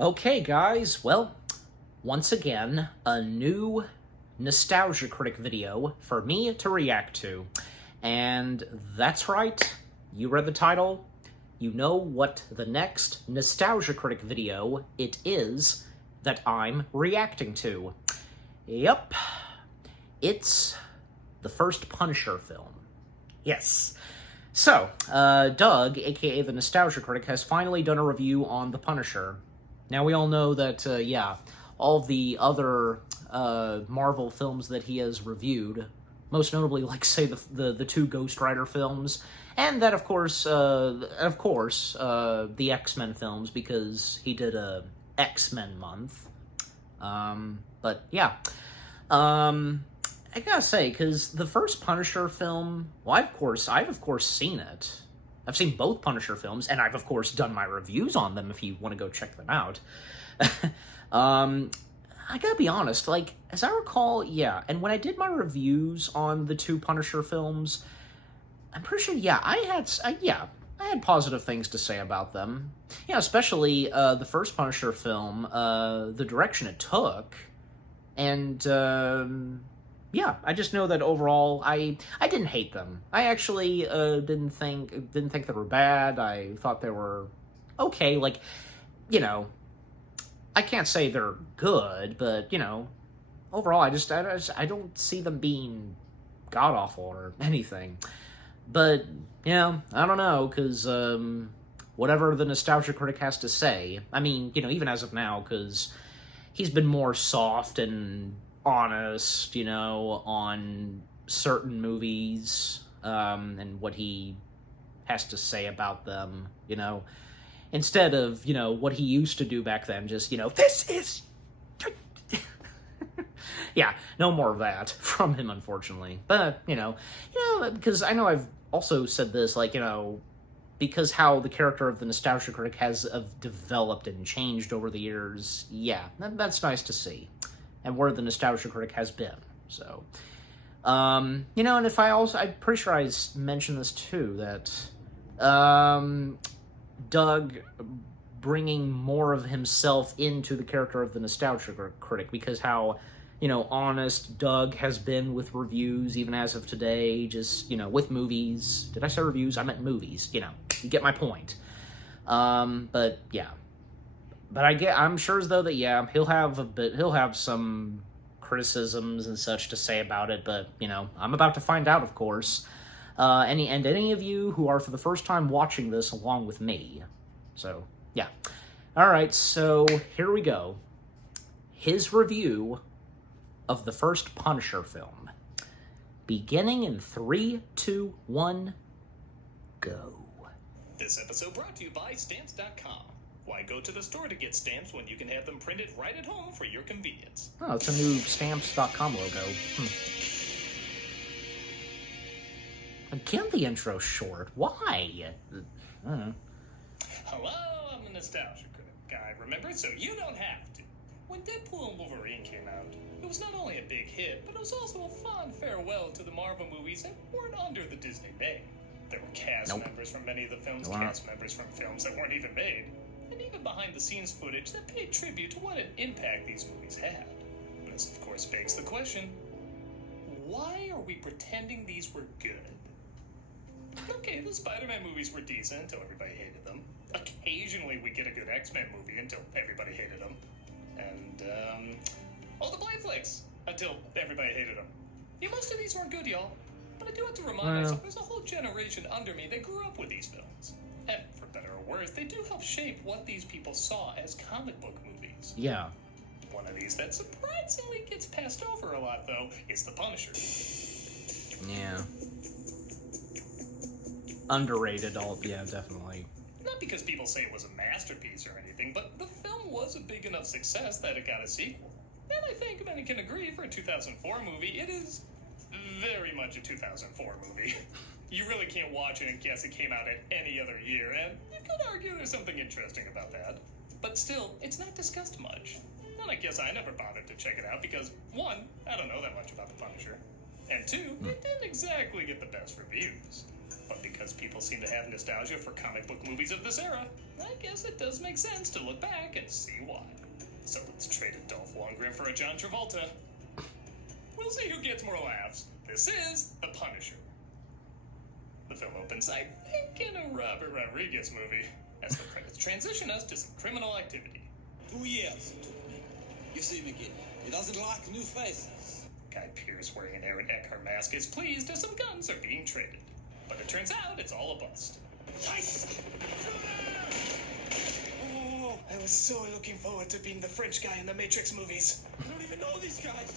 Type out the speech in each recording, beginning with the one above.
Okay, guys, well, once again, a new Nostalgia Critic video for me to react to. And that's right, you read the title, you know what the next Nostalgia Critic video it is that I'm reacting to. Yep, it's the first Punisher film. Yes. So, Doug, aka the Nostalgia Critic, has finally done a review on The Punisher. Now, we all know that, all the other Marvel films that he has reviewed, most notably, like, say, the two Ghost Rider films, and that, of course, the X-Men films, because he did a X-Men month. But, yeah. I gotta say, because the first Punisher film, well, I've of course seen it. I've seen both Punisher films, and I've of course done my reviews on them if you want to go check them out. I gotta be honest, like, as I recall, yeah, and when I did my reviews on the two Punisher films, I'm pretty sure, yeah, I had positive things to say about them. Yeah, especially, the first Punisher film, the direction it took, and, yeah, I just know that overall, I didn't hate them. I actually didn't think they were bad. I thought they were okay. Like, I can't say they're good, but overall, I don't see them being god awful or anything. But I don't know, because whatever the Nostalgia Critic has to say, I mean, even as of now, because he's been more soft and honest, on certain movies, and what he has to say about them, instead of, what he used to do back then, just, this is... yeah, no more of that from him, unfortunately. But, because I know I've also said this, like, because how the character of the Nostalgia Critic has developed and changed over the years, yeah, that's nice to see. And where the Nostalgia Critic has been. So, and if I'm pretty sure I mentioned this too, that, Doug bringing more of himself into the character of the Nostalgia Critic, because how, honest Doug has been with reviews, even as of today, just, with movies. Did I say reviews? I meant movies, you get my point. But, yeah. But I'm sure as though that, yeah, he'll have some criticisms and such to say about it, but, I'm about to find out, of course. Any of you who are for the first time watching this along with me. So, yeah. Alright, so here we go. His review of the first Punisher film. Beginning in 3, 2, 1, go. This episode brought to you by Stamps.com. Why go to the store to get stamps when you can have them printed right at home for your convenience? Oh, it's a new Stamps.com logo. Again, the intro short. Why? Hello, I'm the Nostalgia Critic guy, remember? So you don't have to. When Deadpool and Wolverine came out, it was not only a big hit, but it was also a fond farewell to the Marvel movies that weren't under the Disney name. There were cast members from many of the films, cast members from films that weren't even made, and even behind-the-scenes footage that paid tribute to what an impact these movies had. And this, of course, begs the question, why are we pretending these were good? Okay, the Spider-Man movies were decent until everybody hated them. Occasionally we get a good X-Men movie until everybody hated them. And, the Blade flicks until everybody hated them. Yeah, most of these weren't good, y'all. But I do have to remind myself, there's a whole generation under me that grew up with these films. And for better or worse, they do help shape what these people saw as comic book movies. Yeah. One of these that surprisingly gets passed over a lot, though, is The Punisher. Yeah. Underrated, yeah, definitely. Not because people say it was a masterpiece or anything, but the film was a big enough success that it got a sequel. And I think many can agree, for a 2004 movie, it is very much a 2004 movie. You really can't watch it and guess it came out at any other year, and you could argue there's something interesting about that. But still, it's not discussed much. And I guess I never bothered to check it out because, one, I don't know that much about The Punisher, and two, it didn't exactly get the best reviews. But because people seem to have nostalgia for comic book movies of this era, I guess it does make sense to look back and see why. So let's trade a Dolph Lundgren for a John Travolta. We'll see who gets more laughs. This is The Punisher. The film opens, I think, in a Robert Rodriguez movie, as the credits transition us to some criminal activity. 2 years it took me. You see, McGee, he doesn't like new faces. Guy Pearce wearing an Aaron Eckhart mask is pleased as some guns are being traded. But it turns out it's all a bust. Nice! Oh, I was so looking forward to being the French guy in the Matrix movies. I don't even know these guys.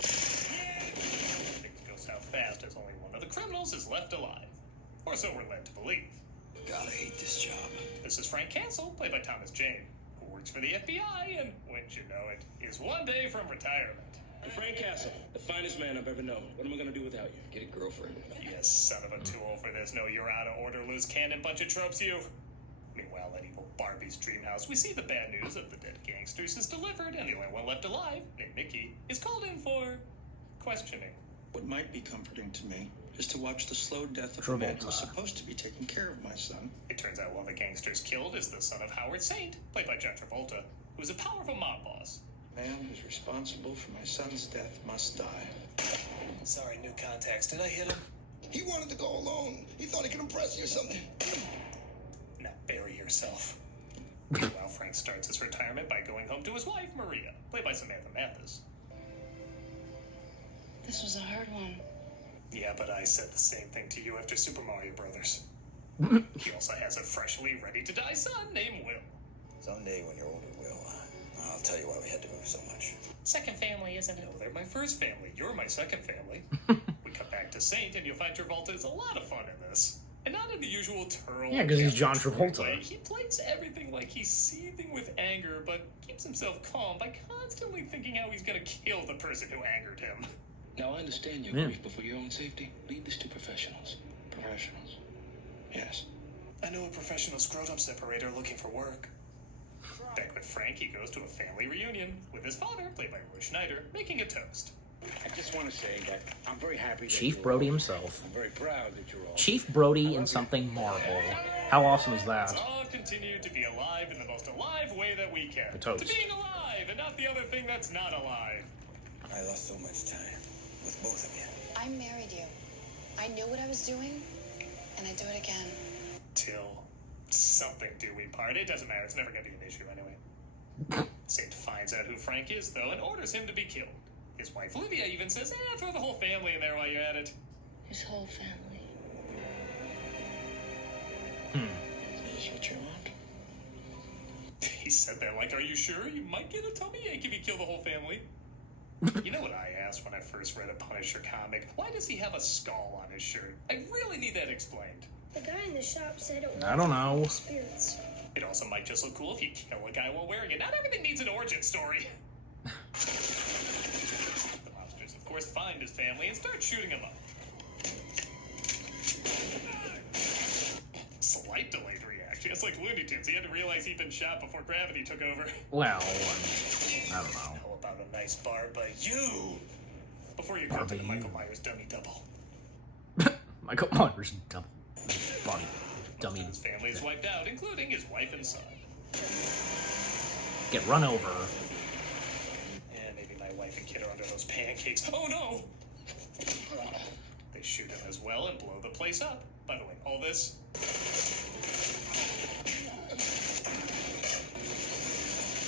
Things go south fast as only one of the criminals is left alive. Or so we're led to believe. Gotta hate this job. This is Frank Castle, played by Thomas Jane, who works for the FBI and, wouldn't you know it, is one day from retirement. I'm Frank Castle, the finest man I've ever known. What am I gonna do without you? Get a girlfriend. You son of a too old for this. No, you're out of order, loose cannon bunch of tropes, you. Meanwhile, at evil Barbie's dream house, we see the bad news of the dead gangsters is delivered, and the only one left alive, named Mickey, is called in for questioning. What might be comforting to me is to watch the slow death of the man who's supposed to be taking care of my son. It turns out one of the gangsters killed is the son of Howard Saint, played by John Travolta, who is a powerful mob boss. The man who's responsible for my son's death must die. Sorry, new contacts. Did I hit him? He wanted to go alone. He thought he could impress you or something. Now bury yourself. Meanwhile, Frank starts his retirement by going home to his wife, Maria, played by Samantha Mathis. This was a hard one. Yeah, but I said the same thing to you after Super Mario Brothers. He also has a freshly ready-to-die son named Will. Someday when you're older, Will, I'll tell you why we had to move so much. Second family, isn't it? No, they're my first family. You're my second family. We come back to Saint, and you'll find Travolta is a lot of fun in this. And not in the usual turtle. Yeah, because he's John Travolta. Way. He plays everything like he's seething with anger, but keeps himself calm by constantly thinking how he's gonna kill the person who angered him. Now, I understand your grief, but for your own safety, leave this to professionals. Professionals. Yes. I know a professional scrotum separator looking for work. Back with Frank, he goes to a family reunion with his father, played by Roy Schneider, making a toast. I just want to say that I'm very happy that Chief you're Brody all- himself. I'm very proud that you're all. Chief Brody in something Marvel. How awesome is Let's that? all continue to be alive in the most alive way that we can. The toast. To being alive, and not the other thing that's not alive. I lost so much time with both of you. I married you. I knew what I was doing, and I'd do it again. Till something do we part. It doesn't matter. It's never going to be an issue anyway. Saint finds out who Frank is, though, and orders him to be killed. His wife, Olivia, even says, throw the whole family in there while you're at it. His whole family. Is this what you want? He said that like, are you sure? You might get a tummy ache if you kill the whole family. You know what I asked when I first read a Punisher comic? Why does he have a skull on his shirt? I really need that explained. The guy in the shop said it was I don't know. spirits. It also might just look cool if you kill a guy while wearing it. Not everything needs an origin story. The monsters, of course, find his family and start shooting him up. Slight delayed reaction. It's like Looney Tunes. He had to realize he'd been shot before gravity took over. Well, I don't know. How about a nice bar by you? Before you go to the Michael Myers dummy double. Michael Myers double body dummy. His family is wiped out, including his wife and son. Get run over. And maybe my wife and kid are under those pancakes. Oh no! They shoot him as well and blow the place up. By the way, all this.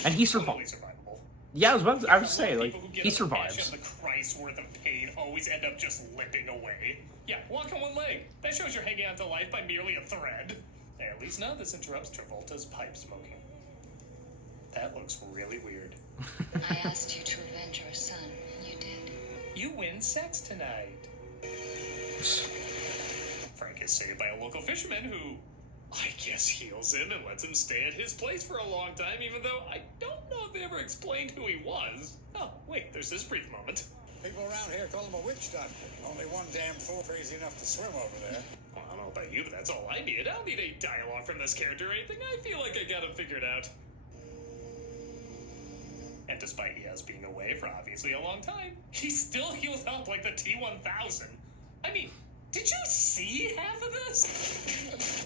And he Totally survived. survivable. Yeah, I was saying, like, People who get he a survives. passion, The Christ's worth of pain always end up just limping away. Yeah, walk on one leg. That shows you're hanging on to life by merely a thread. At least now this interrupts Travolta's pipe smoking. That looks really weird. I asked you to avenge your son, and you did. You win sex tonight. Frank is saved by a local fisherman who, I guess, heals him and lets him stay at his place for a long time, even though I don't know if they ever explained who he was. Oh, wait, there's this brief moment. People around here call him a witch doctor. Only one damn fool crazy enough to swim over there. Well, I don't know about you, but that's all I need. I don't need any dialogue from this character or anything. I feel like I got him figured out. And despite Yaz being away for obviously a long time, he still heals up like the T-1000. I mean, Did you see half of this?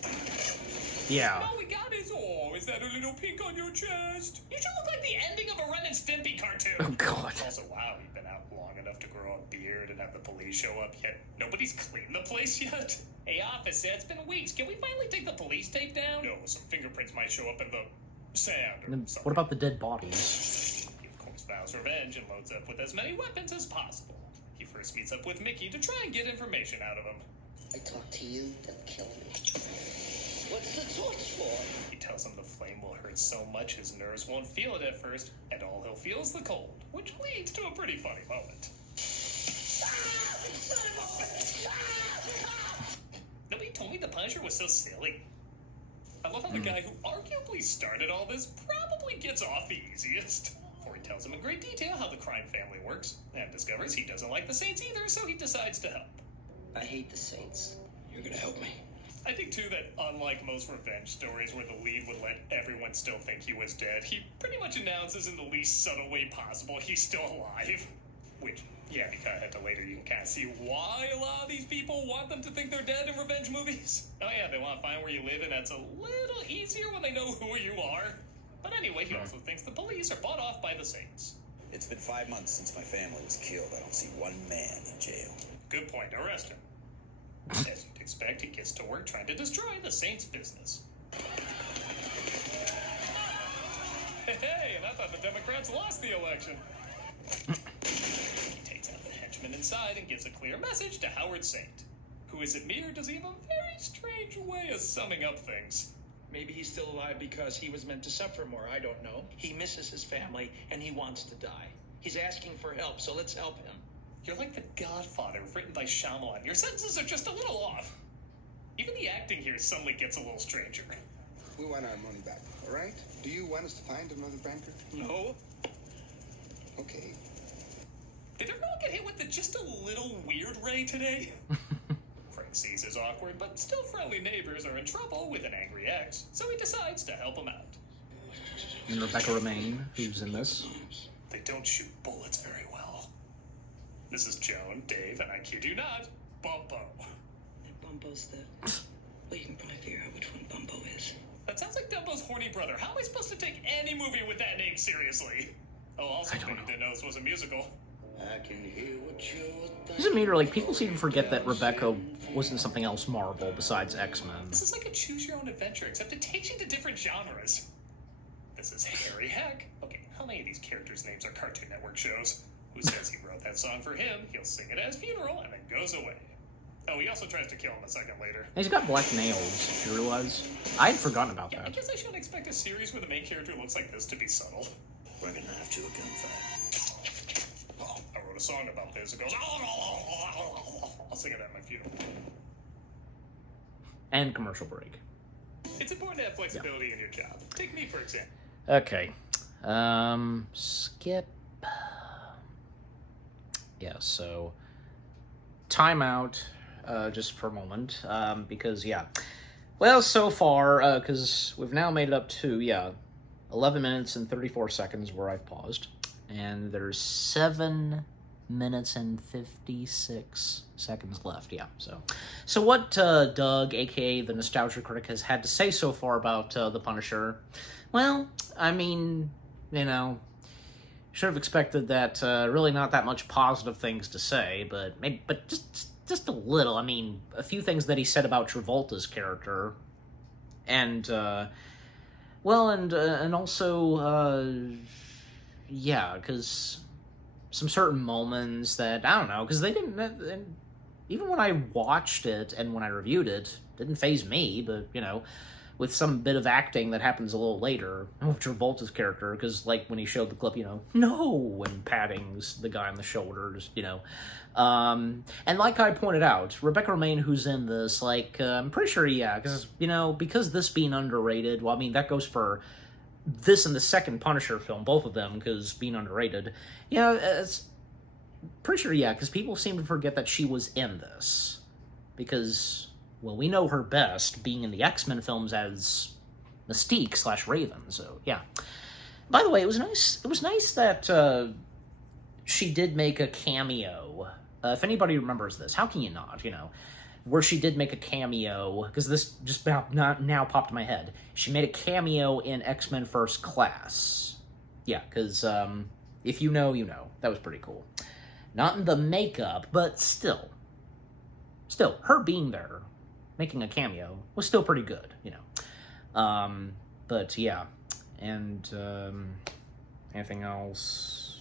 Yeah. And all we got is, oh, is that a little pink on your chest? You should look like the ending of a Ren and Stimpy cartoon. Oh, God. Also, wow, you've been out long enough to grow a beard and have the police show up, yet nobody's cleaned the place yet. Hey, officer, it's been weeks. Can we finally take the police tape down? No, some fingerprints might show up in the sand or And something. what about the dead bodies? He, of course, vows revenge and loads up with as many weapons as possible. He first meets up with Mickey to try and get information out of him. I talk to you, then kill me. What's the torch for? He tells him the flame will hurt so much his nerves won't feel it at first, and all he'll feel is the cold, which leads to a pretty funny moment. Nobody told me the Punisher was so silly. I love how the guy who arguably started all this probably gets off the easiest. For he tells him in great detail how the crime family works, and discovers he doesn't like the Saints either, so he decides to help. I hate the Saints. You're gonna help me. I think, too, that unlike most revenge stories where the lead would let everyone still think he was dead, he pretty much announces in the least subtle way possible he's still alive. Which, yeah, if you cut ahead to later, you can kind of see why a lot of these people want them to think they're dead in revenge movies. Oh yeah, they want to find where you live, and that's a little easier when they know who you are. But anyway, he also thinks the police are bought off by the Saints. It's been 5 months since my family was killed. I don't see one man in jail. Good point, arrest him. As you'd expect, he gets to work trying to destroy the Saints' business. Hey, and I thought the Democrats lost the election. He takes out the henchman inside and gives a clear message to Howard Saint, who is it me or does he have a very strange way of summing up things? Maybe he's still alive because he was meant to suffer more. I don't know. He misses his family and he wants to die. He's asking for help, so let's help him. You're like The Godfather, written by Shyamalan. Your sentences are just a little off. Even the acting here suddenly gets a little stranger. We want our money back, all right? Do you want us to find another banker? No. Okay. Did everyone get hit with the just a little weird ray today? Frank sees his awkward but still friendly neighbors are in trouble with an angry ex, so he decides to help them out. And Rebecca Romaine, who's in this. They don't shoot bullets very well. This is Joan, Dave, and I kid you not, Bumbo. That Bumbo's the... Well, you can probably figure out which one Bumbo is. That sounds like Dumbo's horny brother. How am I supposed to take any movie with that name seriously? Oh, also, didn't know this was a musical. I can hear what you're Doesn't mean like people seem to forget that Rebecca was in something else Marvel besides X-Men. This is like a choose-your-own-adventure, except it takes you to different genres. This is Harry Heck. Okay, how many of these characters' names are Cartoon Network shows? Who says he wrote that song for him, he'll sing it at his funeral, and then goes away. Oh, he also tries to kill him a second later. He's got black nails, you realize? I had forgotten about Yeah, I that. guess I shouldn't expect a series where the main character looks like this to be subtle. We're gonna have to a gunfight. Oh, I wrote a song about this. It goes... I'll sing it at my funeral. And commercial break. It's important to have flexibility in your job. Take me, for example. Okay. Skip. Yeah, so timeout just for a moment, because, yeah. Well, so far, because we've now made it up to, 11 minutes and 34 seconds where I've paused, and there's 7 minutes and 56 seconds left, yeah, so what Doug, aka the Nostalgia Critic, has had to say so far about The Punisher, well, I mean, you know, should have expected that, really not that much positive things to say, but just a little. I mean, a few things that he said about Travolta's character, and, well, and also, yeah, because some certain moments that, I don't know, because they didn't, even when I watched it and when I reviewed it, didn't faze me, but, you know, with some bit of acting that happens a little later with Travolta's character, because, like, when he showed the clip, you know, no, and patting the guy on the shoulders, you know. And like I pointed out, Rebecca Romaine, who's in this, like, I'm pretty sure, yeah, because, you know, because this being underrated, well, I mean, that goes for this and the second Punisher film, both of them, because being underrated, yeah, it's pretty sure, yeah, because people seem to forget that she was in this, because... well, we know her best being in the X-Men films as Mystique / Raven, so yeah. By the way, it was nice that she did make a cameo. If anybody remembers this, how can you not, you know? where she did make a cameo, because this just now popped in my head. She made a cameo in X-Men First Class. Yeah, because if you know, you know. That was pretty cool. Not in the makeup, but still, her being there, making a cameo, was still pretty good, you know. But yeah, and anything else?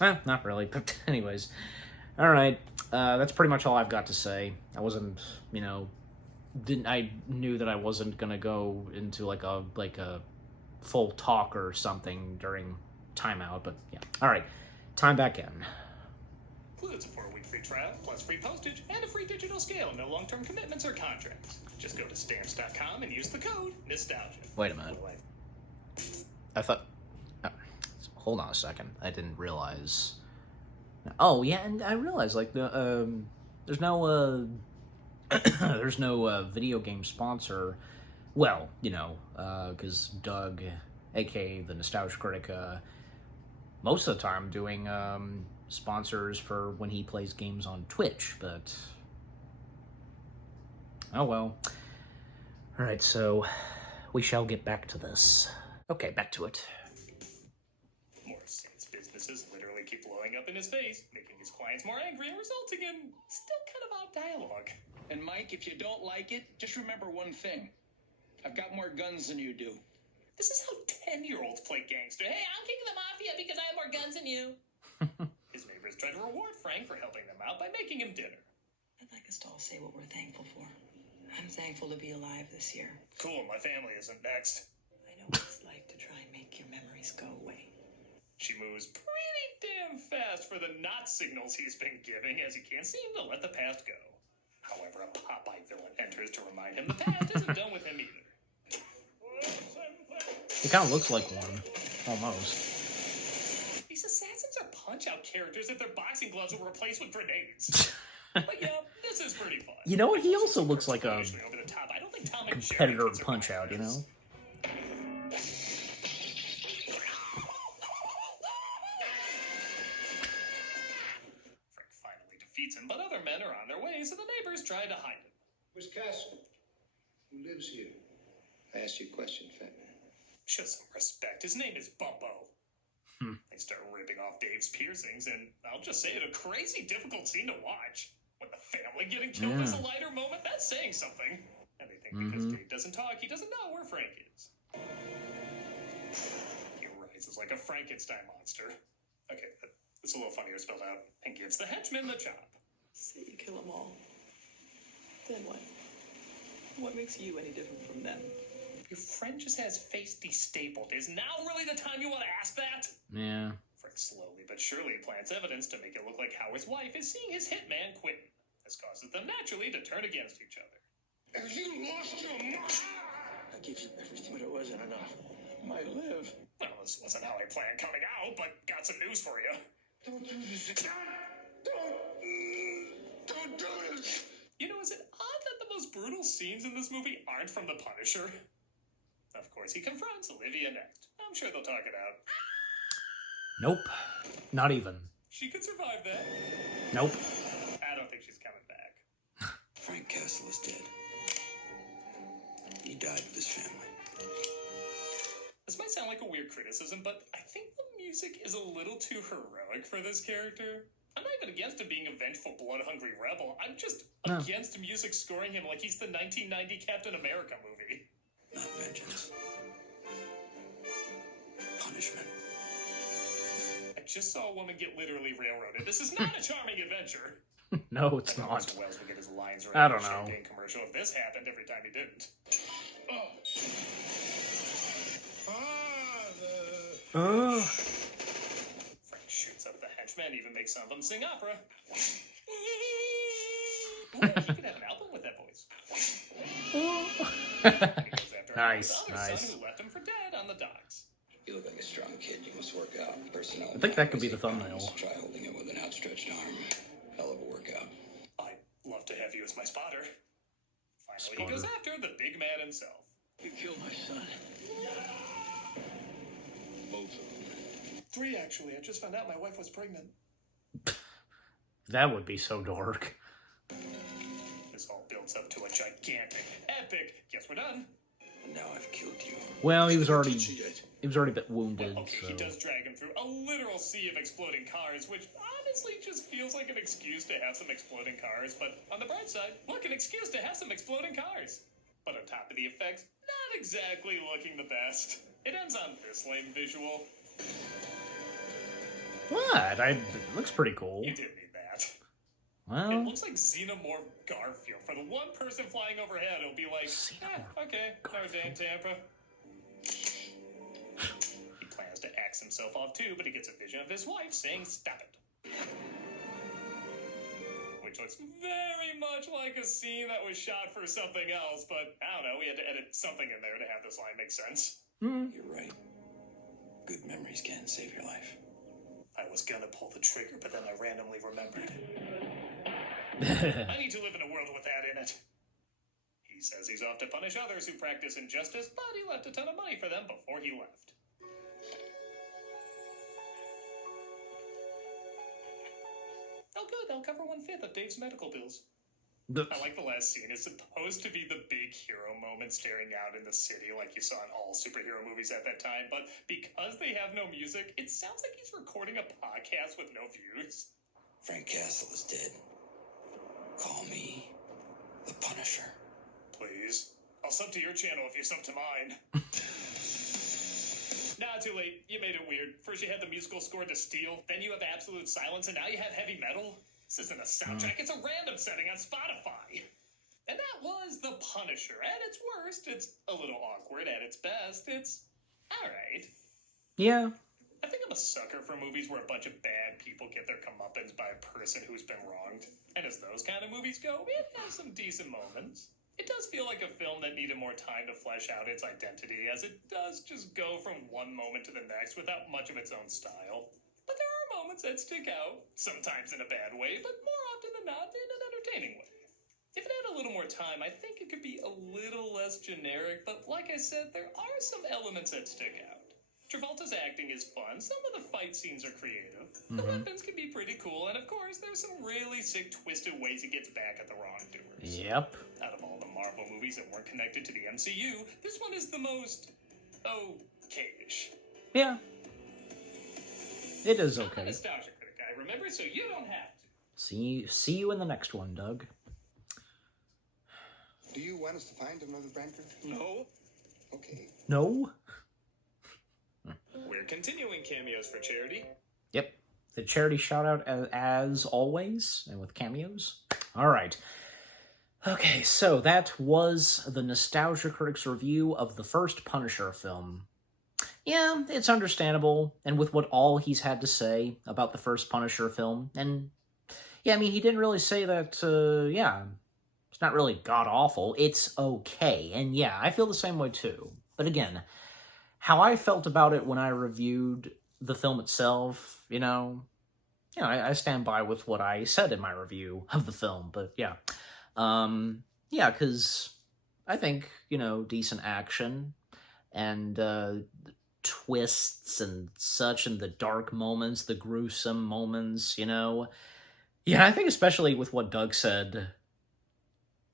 Not really. But anyways, all right. That's pretty much all I've got to say. I wasn't, you know, I knew that I wasn't gonna go into like a full talk or something during timeout, but yeah. All right, time back in. Includes a 4-week free trial, plus free postage, and a free digital scale. No long-term commitments or contracts. Just go to stamps.com and use the code nostalgia. Wait a minute. I thought. Hold on a second. I didn't realize. Oh yeah, and I realized like there's no there's no video game sponsor. Well, you know, because Doug, aka the Nostalgia Critic, most of the time doing sponsors for when he plays games on Twitch, but oh well. All right, so we shall get back to this. Okay, back to it. Morrison's businesses literally keep blowing up in his face, making his clients more angry and resulting in still kind of odd dialogue. And Mike, if you don't like it, just remember one thing. I've got more guns than you do. This is how 10-year-olds play gangster. Hey, I'm king of the mafia because I have more guns than you. His neighbors try to reward Frank for helping them out by making him dinner. I'd like us to all say what we're thankful for. I'm thankful to be alive this year. Cool, my family isn't next. I know what it's like to try and make your memories go away. She moves pretty damn fast for the not signals he's been giving, as he can't seem to let the past go. However, a Popeye villain enters to remind him the past isn't done with him either. It kind of looks like one, almost. These assassins are punch-out characters if their boxing gloves were replaced with grenades. But yeah, this is pretty fun. You know what? He also looks like a Over the top. I don't think Tom and Jerry competitor kids are Punch-Out, you know? Frank finally defeats him, but other men are on their way, so the neighbors try to hide him. Where's Castle? Who lives here? I asked you a question, Fat Man. Show some respect. His name is Bumbo. They start ripping off Dave's piercings, and I'll just say it, a crazy difficult scene to watch. With the family getting killed as a lighter moment, that's saying something. And they think because Dave doesn't talk, he doesn't know where Frank is. He rises like a Frankenstein monster. Okay, it's a little funnier spelled out. And gives the henchman the chop. Say you kill them all. Then what? What makes you any different from them? Your friend just has face destapled. Is now really the time you want to ask that? Yeah. Frank slowly but surely plants evidence to make it look like Howard's wife is seeing his hitman quitting. This causes them naturally to turn against each other. Have you lost your mind? I give you everything, but it wasn't enough. Might live. Well, this wasn't how I planned coming out, but got some news for you. Don't do this again. Don't do this. You know, is it odd that the most brutal scenes in this movie aren't from The Punisher? Of course, he confronts Olivia next. I'm sure they'll talk it out. Nope. Not even. She could survive that. Nope. I don't think she's coming back. Frank Castle is dead. He died with his family. This might sound like a weird criticism, but I think the music is a little too heroic for this character. I'm not even against him being a vengeful, blood-hungry rebel. I'm just against music scoring him like he's the 1990 Captain America movie. Not vengeance. Punishment. I just saw a woman get literally railroaded. This is not a charming adventure. No, it's I know not. Mr. Wells would get his lines right I in don't a know. champagne commercial if this happened every time he didn't. Frank shoots up the henchmen, even makes some of them sing opera. Ooh, he could have an album with that voice. And he goes after Nice, his other nice. son who left him for dead on the docks. You look like a strong kid. You must work out. Personnel. I think that could be the thumbnail. Try holding it with an outstretched arm. Hell of a workout. I'd love to have you as my spotter. Finally, he goes after the big man himself. You killed my son. Both of them. 3, actually. I just found out my wife was pregnant. That would be so dark. builds up to a gigantic, epic, guess we're done. And now I've killed you. Well, he was already a bit wounded, Well, okay, so... he does drag him through a literal sea of exploding cars, which honestly just feels like an excuse to have some exploding cars. But on the bright side, look, an excuse to have some exploding cars. But on top of the effects, not exactly looking the best. It ends on this lame visual. What? It looks pretty cool. You did need that. Well... It looks like Xenomorph Garfield. For the one person flying overhead, it'll be like, okay, another day in Tampa. He plans to axe himself off too, but he gets a vision of his wife saying, stop it. Which looks very much like a scene that was shot for something else, but I don't know, we had to edit something in there to have this line make sense. You're right. Good memories can save your life. I was gonna pull the trigger, but then I randomly remembered. I need to live in a world with that in it. He says he's off to punish others who practice injustice, but he left a ton of money for them before he left. Oh good, they'll cover 1/5 of Dave's medical bills. I like the last scene. It's supposed to be the big hero moment staring out in the city like you saw in all superhero movies at that time, but because they have no music, it sounds like he's recording a podcast with no views. Frank Castle is dead. Call me the Punisher. Please. I'll sub to your channel if you sub to mine. Nah, too late. You made it weird. First you had the musical score to Steel, then you have absolute silence, and now you have heavy metal? This isn't a soundtrack, it's a random setting on Spotify. And that was The Punisher. At its worst, it's a little awkward. At its best, it's alright. Yeah. I think I'm a sucker for movies where a bunch of bad people get their comeuppance by a person who's been wronged. And as those kind of movies go, it has some decent moments. It does feel like a film that needed more time to flesh out its identity, as it does just go from one moment to the next without much of its own style. But there are moments that stick out, sometimes in a bad way, but more often than not in an entertaining way. If it had a little more time, I think it could be a little less generic, but like I said, there are some elements that stick out. Travolta's acting is fun, some of the fight scenes are creative, the weapons can be pretty cool, and of course, there's some really sick, twisted ways he gets back at the wrongdoers. Yep. Out of all the Marvel movies that weren't connected to the MCU, this one is the most okay-ish. Yeah. It is okay. I'm a nostalgia critic guy, remember? So you don't have to. See you in the next one, Doug. Do you want us to find another banker? No. Okay. No? We're continuing cameos for charity. Yep. The charity shout-out as always, and with cameos. All right. Okay, so that was the Nostalgia Critics review of the first Punisher film. Yeah, it's understandable, and with what all he's had to say about the first Punisher film, and yeah, I mean, he didn't really say that, yeah, it's not really god-awful, it's okay, and yeah, I feel the same way too. But again, how I felt about it when I reviewed the film itself, I stand by with what I said in my review of the film, but yeah. Yeah, because I think, decent action, and, twists and such, and the dark moments, the gruesome moments, Yeah, I think especially with what Doug said,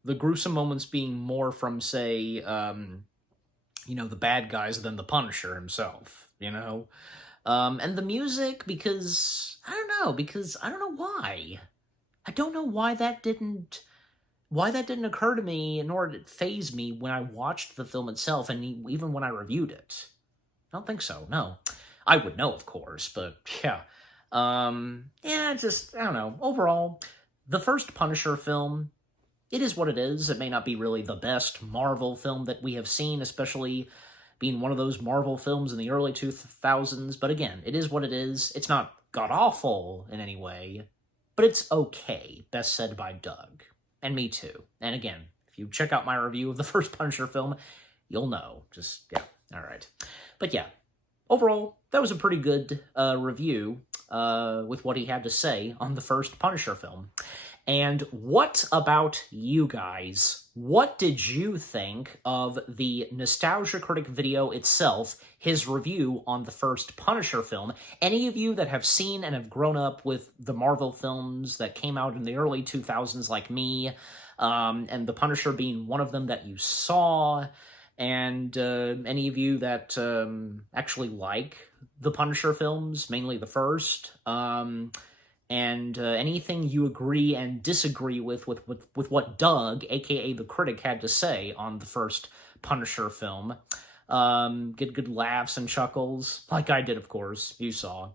the gruesome moments being more from, say, the bad guys than the Punisher himself, And the music, because I don't know why. I don't know why that didn't occur to me, nor did it faze me when I watched the film itself, and even when I reviewed it. I don't think so, no. I would know, of course, but yeah. I don't know. Overall, the first Punisher film, it is what it is. It may not be really the best Marvel film that we have seen, especially being one of those Marvel films in the early 2000s, but again, it is what it is. It's not god-awful in any way, but it's okay. Best said by Doug. And me too. And again, if you check out my review of the first Punisher film, you'll know. Alright. But yeah, overall, that was a pretty good review with what he had to say on the first Punisher film. And what about you guys? What did you think of the Nostalgia Critic video itself, his review on the first Punisher film? Any of you that have seen and have grown up with the Marvel films that came out in the early 2000s like me, and The Punisher being one of them that you saw, and any of you that actually like the Punisher films, mainly the first, and anything you agree and disagree with what Doug, aka the Critic, had to say on the first Punisher film. Get good laughs and chuckles, like I did, of course, you saw.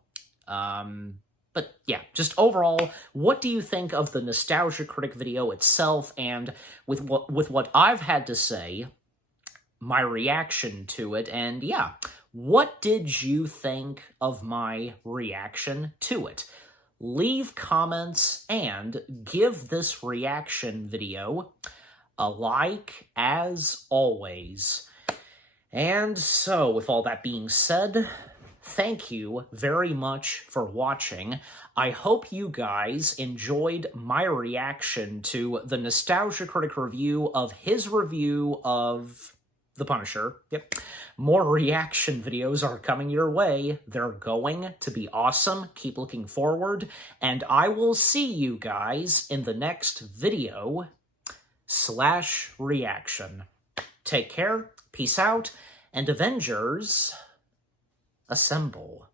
But yeah, just overall, what do you think of the Nostalgia Critic video itself, and with what I've had to say, my reaction to it, and yeah, what did you think of my reaction to it? Leave comments and give this reaction video a like, as always. And so, with all that being said, thank you very much for watching. I hope you guys enjoyed my reaction to the Nostalgia Critic review of his review of The Punisher. Yep. More reaction videos are coming your way. They're going to be awesome. Keep looking forward. And I will see you guys in the next video / reaction. Take care, peace out, and Avengers, assemble.